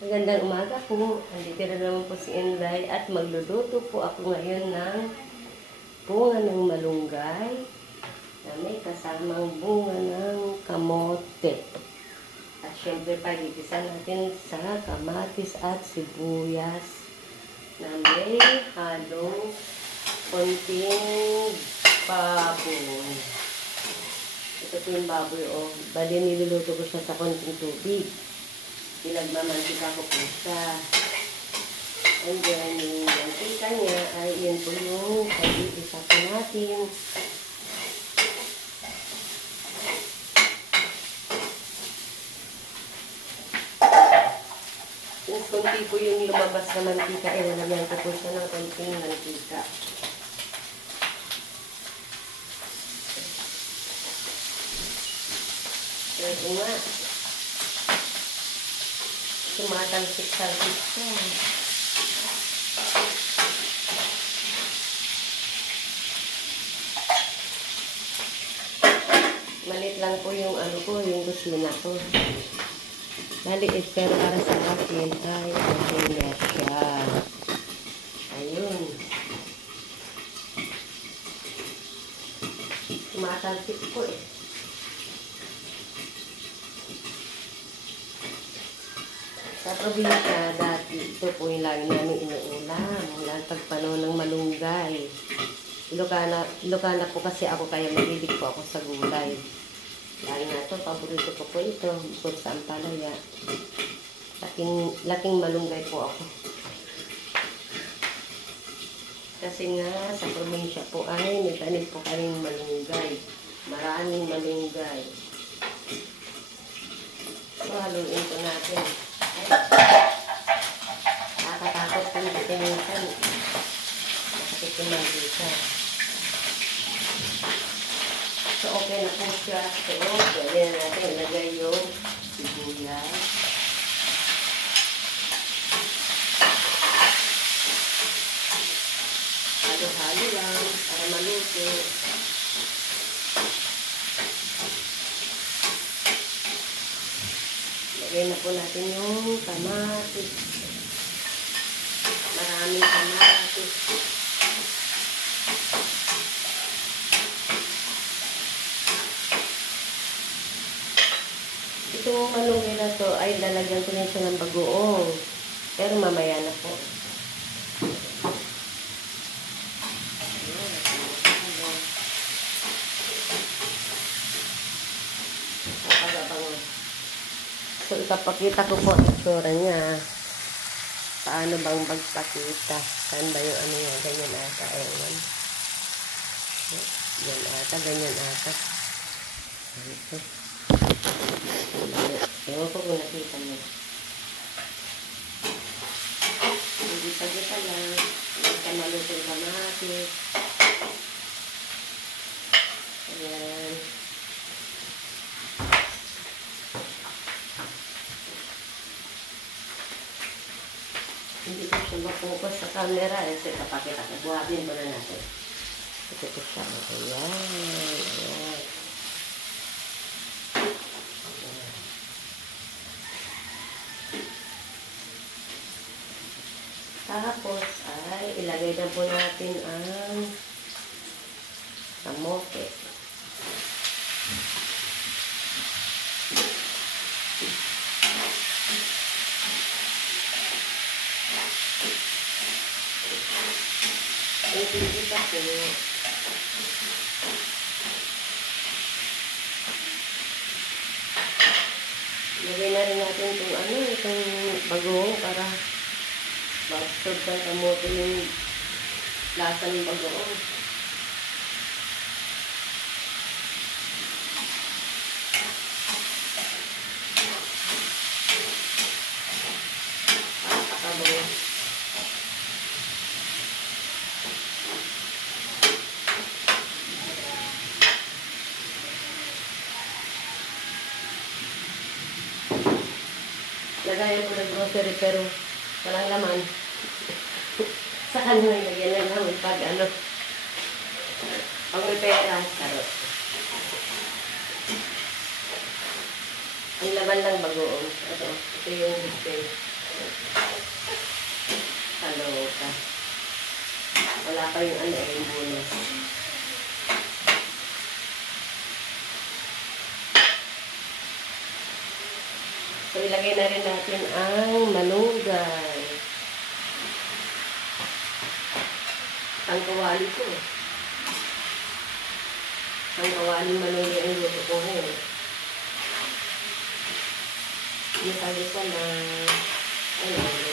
Magandang umaga po. Andito na naman po si Inday at magluluto po ako ngayon ng bunga ng malunggay na may kasamang bunga ng kamote. At syempre pagigisa natin sa kamatis at sibuyas na may halong konting baboy. Ito po yung baboy Bali niluluto ko siya sa konting tubig. Pinagmamantika ko po siya. And then, yung mantika niya ay yun po yung pag-iisa po natin. Since konti po yung lumabas na mantika, ilalagyan ko po siya ng konting mantika. So, ito nga. Tumatalsik-talsik siya. Malit lang po yung yung kusina ko. Maliit pero para sa akin ay okay na siya. Ayun. Tumatalsik po eh. Sa probinsya, dati, ito po yung lagi namin inuulam. Mula pagpano ng malunggay. Ilocana po kasi ako, kaya mahilig po ako sa gulay. Lagi nga ito, paborito ko po ito. Bukod sa ampalaya. Laking malunggay po ako. Kasi nga, sa probinsya po ay may tanim po kaming malunggay. Maraming malunggay. So, haluin po natin. Nakakatakot po yung tingisan. Nakakit yung mantika. So, okay na po siya. So, pwede na natin ilagay yung sibuyas. Halo-halo lang para maluto. Lagay na po natin yung kamatis. Maraming kamatis. Itong malunggay na to ay lalagyan ko na siya ng bagoong. Pero mamaya na po. So, ipapakita ko po ang itsura niya. Paano bang magpakita? Saan ba yung niya? Ganyan ata. Ewan. Yan ata. Ganyan ata. Ito. Ewan ko kung nakita niyo. Gisa-gisa lang. Magkamaluto yung kamatis. Ayan. Hindi ko siya mapokus sa camera. Kasi kapakita ko. Buhatin mo na natin. Ito po siya. Ayan. Ayan. Tapos ay ilagay na po natin ang kamote. Hindi pa po. Lagay na rin natin itong bagoong para ma-absorb ng kamote yung lasa ng bagoong. Kamote. Lagayan ko ng grocery pero walang laman. Sa kanya lagyan lang naman pag pag may pera. Karot. Ang laman lang bagoong. Ito yung display. basta. Wala pa yung ano, yung bonus. So, ilagay na rin natin ang malunggay. Ang kawali ko. Ang kawali malunggay ang luto ko ngayon. Isa-isa na ayun.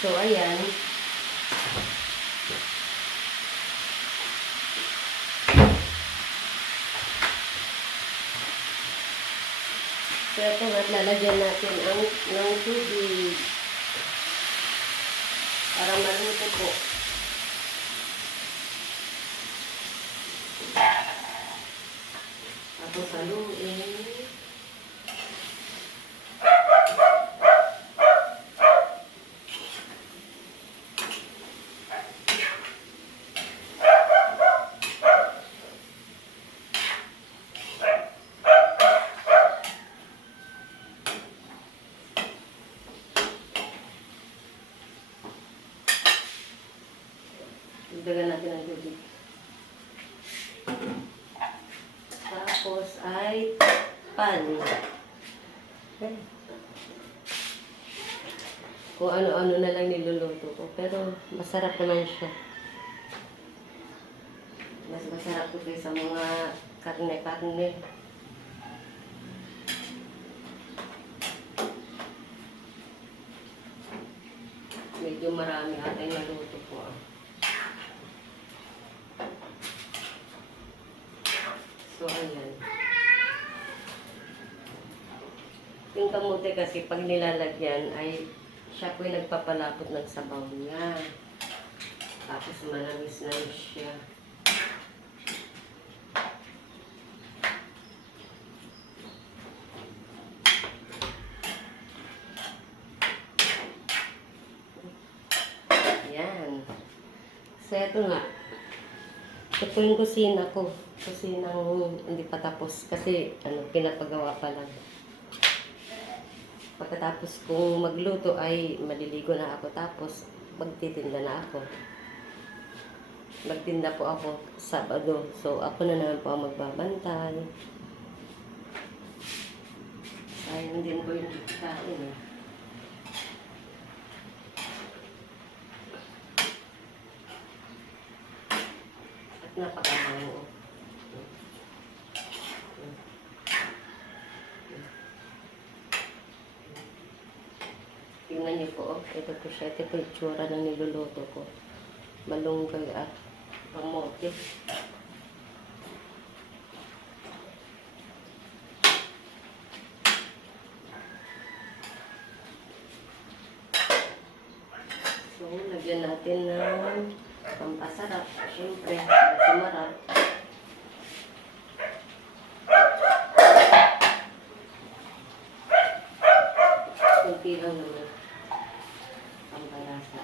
So, ayan. So, ito at lalagyan natin ng tubig para maluto po. Tapos haluin. Dagdagan natin ang tubig. Tapos ay pan. Okay. Kung ano-ano na lang niluluto ko. Pero masarap naman siya. Mas masarap ito kaysa mga karne-karne. Medyo marami ata yung naluto ko. So, ayan. Yung kamote kasi pag nilalagyan ay siya po yung nagpapalapot ng sabaw niya. Tapos manamis na siya. Ayan. So, ito nga. Ito yung kusina ko. Kusinang hindi pa tapos kasi pinapagawa pa lang. Pagkatapos kung magluto ay maliligo na ako tapos magtitinda na ako. Magtinda po ako Sabado. So ako na naman po ang magbabantay. Sayang din po yung kain eh. At napakabango. Tingnan niyo po, ito po siya. Ito po yung tsura ng niluluto ko. Malunggay at kamote. So, lagyan natin ng pampasarap. Siyempre, sumarap. Kunti lang naman. Pampalasa.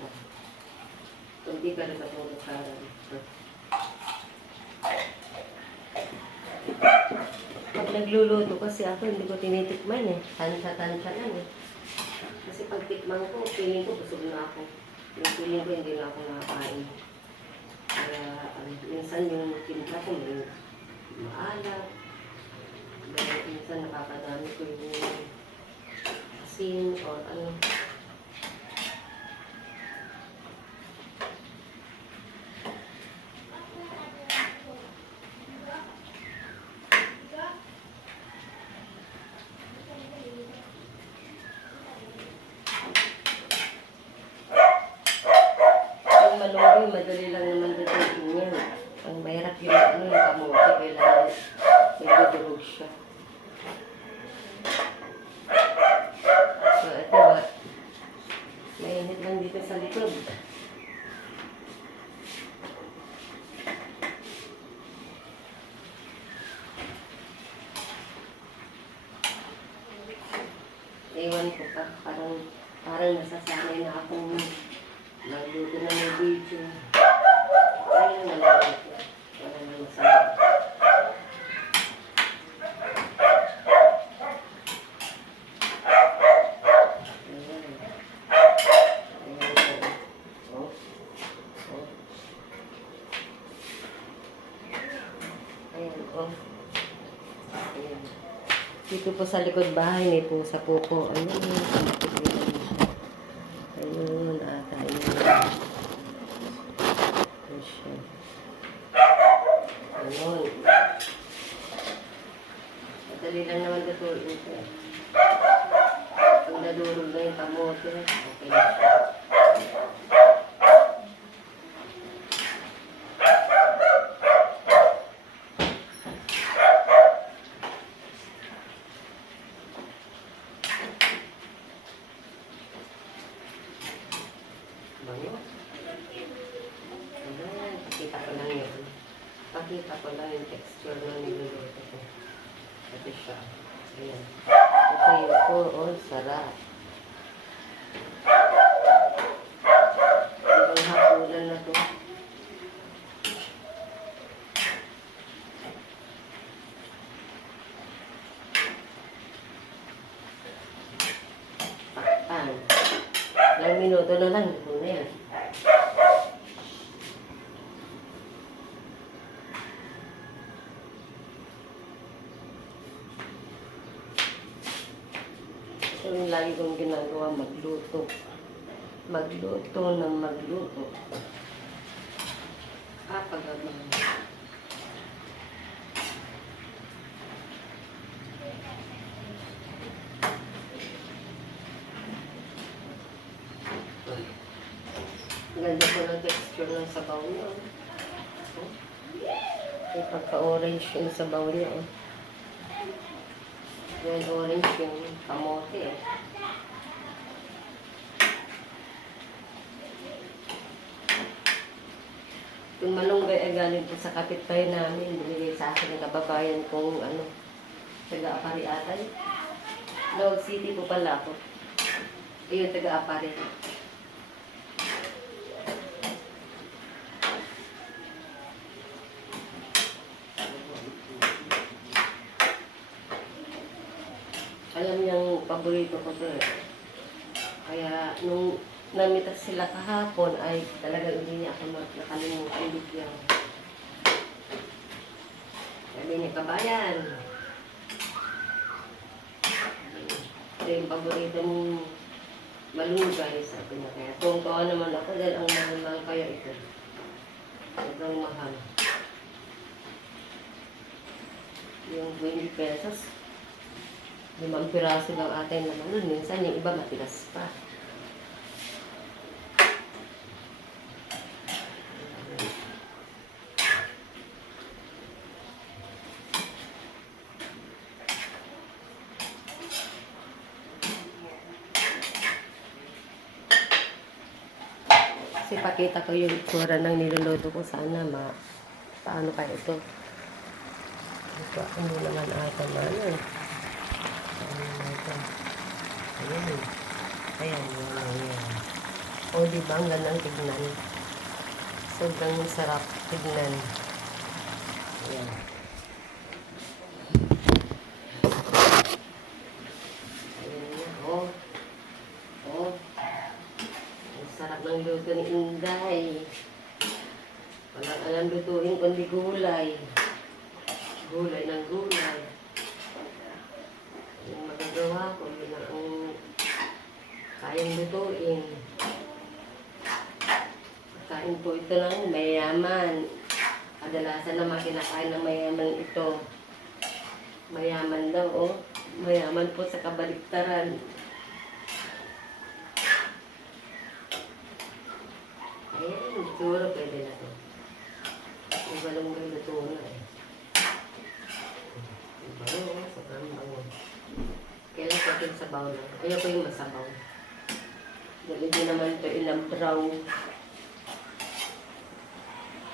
Kunti ka rin katulog ka rin. Pag nagluluto kasi ako, hindi ko tinitikman eh. Tansya-tansya lang eh. Kasi pag tikman ko, feeling ko busog na ako. Yung feeling ko hindi na ako nakakain. Kaya minsan yung timpla ko may maalat. Minsan nakakadami ko yung asin or ano. Yung malunggay, madali lang naman lutuin yan. Ang mahirap yung kamote, kailangan nagdudurog siya. So, ito ba? Mainit lang dito sa likod. Ewan ko pa, parang Parang nasasanay na akong nagluto na may video. Ayun na lang ito. Wala na masama. Oh. Ayan. Dito po sa likod bahay may pusa po po. Ayun, ayun, ata yun. Ayun siya. Ayun. Madali lang naman ito. Kung nadurog na yung kamote, okay na siya. Bango. Ayan, pakita ko lang yun. Pakita ko lang yung texture na niluluto ko. Ito siya. Ayan. Ito yung po, sarap. Ibang hapunan na to. Pakpan. Ilang minuto na lang. Ito na yan. Ito yung lagi kong ginagawa, magluto. Magluto ng magluto. Pagabang. Ganda po ng texture ng sabaw niya. May pagka-orange yung sabaw niya. Yan, orange yung kamote. Yung malunggay ay galing po sa kapitbahay namin. Binigay sa akin ng kababayan kong taga-apari atay. Log City po pala ako. Ayun, taga-apari. Alam niyang paborito ko to eh. Kaya nung namitas sila kahapon ay talagang hindi niya ako nakalimutan bigyan. Sabi niya, kabayan. Ito yung paborito mong malunggay, sabi niya. Kaya tuwang-tuwa naman ako dahil ang mahal kaya ito. Sobrang mahal. Yung 20 pesos. 5 piraso lang atay naman nun. Minsan yung iba matigas pa. Kasi pakita ko yung itsura ng niluluto ko. Sana paano pa ito. Ito, hindi naman ata man. Ayan. Ayan, yan. O, diba? Ang gandang tignan. Sobrang sarap tignan. Ayan. Ayan na, oh. Oh. Ang sarap ng luto ni Inday. Walang alam lutuin kundi gulay. Gulay ng gulay. Yung magagawa ko, yun ang kayang lutuin. Kain po ito lang mayaman. Kadalasan naman kinakain ng mayaman ito. Mayaman daw, oh. Mayaman po sa kabaliktaran. Ayan, siguro pwede na to. Yung balong luto na eh. Yung balong, sobrang bango. Kailan ko ito sabaw lang. Ayaw ko yung masabaw. Dali din naman ito ilang brown.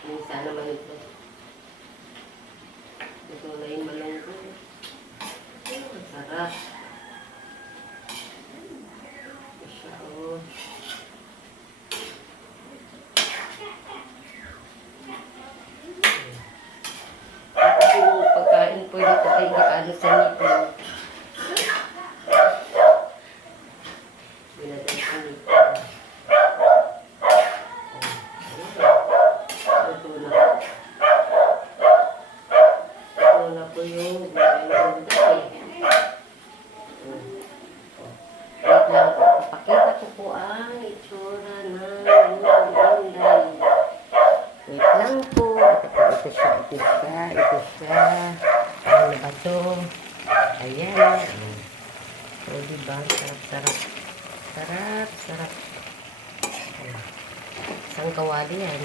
Minsan naman ito. Ito na yung malunggo. Sarap. Siya, diba? Sarap-sarap. Sarap-sarap. Isang kawali yan.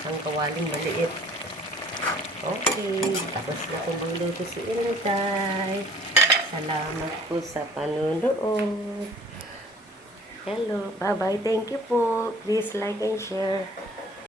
Isang kawaling maliit. Okay. Tapos na po magluto si Inday. Salamat po sa panunood. Hello. Bye-bye. Thank you po. Please like and share.